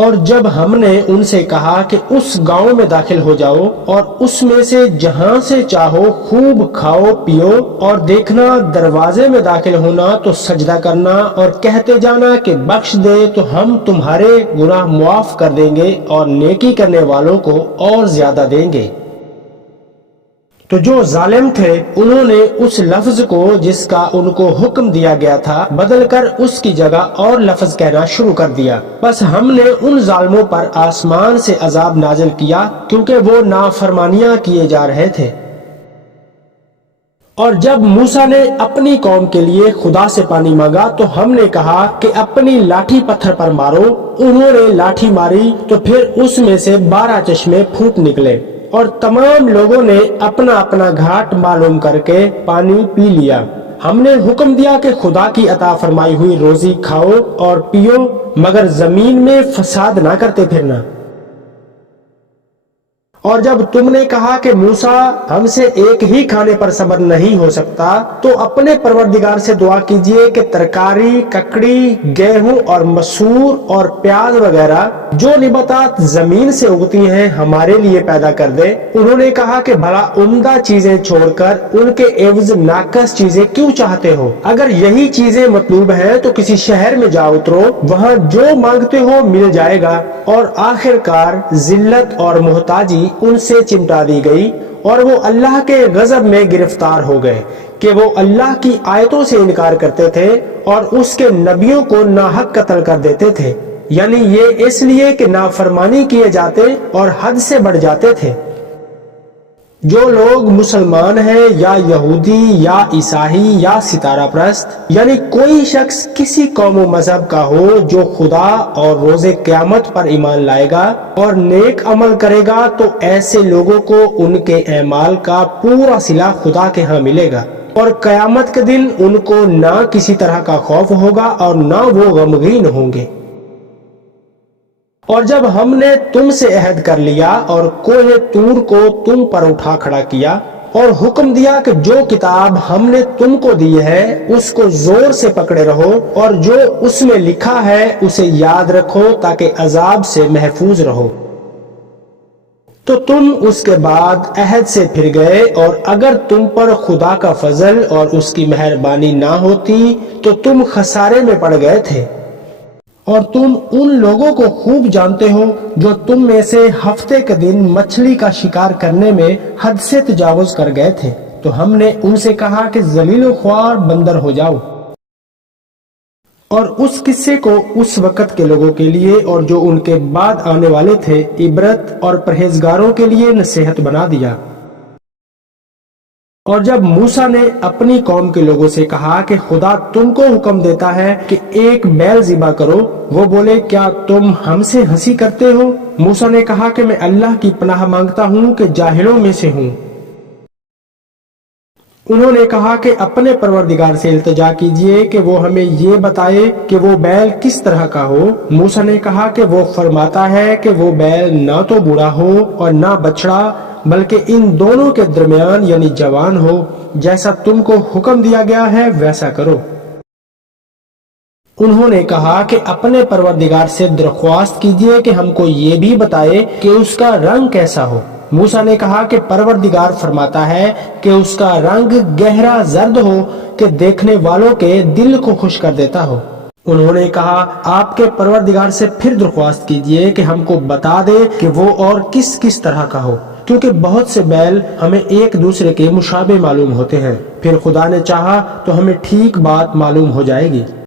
اور جب ہم نے ان سے کہا کہ اس گاؤں میں داخل ہو جاؤ اور اس میں سے جہاں سے چاہو خوب کھاؤ پیو، اور دیکھنا دروازے میں داخل ہونا تو سجدہ کرنا اور کہتے جانا کہ بخش دے تو ہم تمہارے گناہ معاف کر دیں گے اور نیکی کرنے والوں کو اور زیادہ دیں گے۔ تو جو ظالم تھے انہوں نے اس لفظ کو جس کا ان کو حکم دیا گیا تھا بدل کر اس کی جگہ اور لفظ کہنا شروع کر دیا، بس ہم نے ان ظالموں پر آسمان سے عذاب نازل کیا کیونکہ وہ نافرمانیاں کیے جا رہے تھے۔ اور جب موسیٰ نے اپنی قوم کے لیے خدا سے پانی مانگا تو ہم نے کہا کہ اپنی لاٹھی پتھر پر مارو، انہوں نے لاٹھی ماری تو پھر اس میں سے 12 چشمے پھوٹ نکلے، اور تمام لوگوں نے اپنا اپنا گھاٹ معلوم کر کے پانی پی لیا۔ ہم نے حکم دیا کہ خدا کی عطا فرمائی ہوئی روزی کھاؤ اور پیو، مگر زمین میں فساد نہ کرتے پھرنا۔ اور جب تم نے کہا کہ موسیٰ ہم سے ایک ہی کھانے پر صبر نہیں ہو سکتا تو اپنے پروردگار سے دعا کیجئے کہ ترکاری، ککڑی، گیہوں اور مسور اور پیاز وغیرہ جو نباتات زمین سے اگتی ہیں ہمارے لیے پیدا کر دے۔ انہوں نے کہا کہ بھلا عمدہ چیزیں چھوڑ کر ان کے عوض ناقص چیزیں کیوں چاہتے ہو؟ اگر یہی چیزیں مطلوب ہیں تو کسی شہر میں جا اترو، وہاں جو مانگتے ہو مل جائے گا۔ اور آخر کار ذلت اور محتاجی ان سے چمٹا دی گئی، اور وہ اللہ کے غضب میں گرفتار ہو گئے کہ وہ اللہ کی آیتوں سے انکار کرتے تھے اور اس کے نبیوں کو ناحق قتل کر دیتے تھے، یعنی یہ اس لیے کہ نافرمانی کیے جاتے اور حد سے بڑھ جاتے تھے۔ جو لوگ مسلمان ہیں یا یہودی یا عیسائی یا ستارہ پرست، یعنی کوئی شخص کسی قوم و مذہب کا ہو جو خدا اور روز قیامت پر ایمان لائے گا اور نیک عمل کرے گا تو ایسے لوگوں کو ان کے اعمال کا پورا صلہ خدا کے ہاں ملے گا، اور قیامت کے دن ان کو نہ کسی طرح کا خوف ہوگا اور نہ وہ غمگین ہوں گے۔ اور جب ہم نے تم سے عہد کر لیا اور کوہ طور کو تم پر اٹھا کھڑا کیا اور حکم دیا کہ جو کتاب ہم نے تم کو دی ہے اس کو زور سے پکڑے رہو اور جو اس میں لکھا ہے اسے یاد رکھو تاکہ عذاب سے محفوظ رہو، تو تم اس کے بعد عہد سے پھر گئے، اور اگر تم پر خدا کا فضل اور اس کی مہربانی نہ ہوتی تو تم خسارے میں پڑ گئے تھے۔ اور تم ان لوگوں کو خوب جانتے ہو جو تم میں سے ہفتے کے دن مچھلی کا شکار کرنے میں حد سے تجاوز کر گئے تھے، تو ہم نے ان سے کہا کہ ذلیل و خوار بندر ہو جاؤ۔ اور اس قصے کو اس وقت کے لوگوں کے لیے اور جو ان کے بعد آنے والے تھے عبرت اور پرہیزگاروں کے لیے نصیحت بنا دیا۔ اور جب موسیٰ نے اپنی قوم کے لوگوں سے کہا کہ خدا تم کو حکم دیتا ہے کہ ایک بیل ذبح کرو، وہ بولے کیا تم ہم سے ہنسی کرتے ہو؟ موسیٰ نے کہا کہ میں اللہ کی پناہ مانگتا ہوں کہ جاہلوں میں سے ہوں۔ انہوں نے کہا کہ اپنے پروردگار سے التجا کیجئے کہ وہ ہمیں یہ بتائے کہ وہ بیل کس طرح کا ہو۔ موسیٰ نے کہا کہ وہ فرماتا ہے کہ وہ بیل نہ تو بوڑھا ہو اور نہ بچڑا، بلکہ ان دونوں کے درمیان یعنی جوان ہو، جیسا تم کو حکم دیا گیا ہے ویسا کرو۔ انہوں نے کہا کہ اپنے پروردگار سے درخواست کیجئے کہ ہم کو یہ بھی بتائے کہ اس کا رنگ کیسا ہو۔ موسیٰ نے کہا کہ پروردگار فرماتا ہے کہ اس کا رنگ گہرا زرد ہو کہ دیکھنے والوں کے دل کو خوش کر دیتا ہو۔ انہوں نے کہا آپ کے پروردگار سے پھر درخواست کیجئے کہ ہم کو بتا دے کہ وہ اور کس کس طرح کا ہو، کیونکہ بہت سے بیل ہمیں ایک دوسرے کے مشابہ معلوم ہوتے ہیں، پھر خدا نے چاہا تو ہمیں ٹھیک بات معلوم ہو جائے گی۔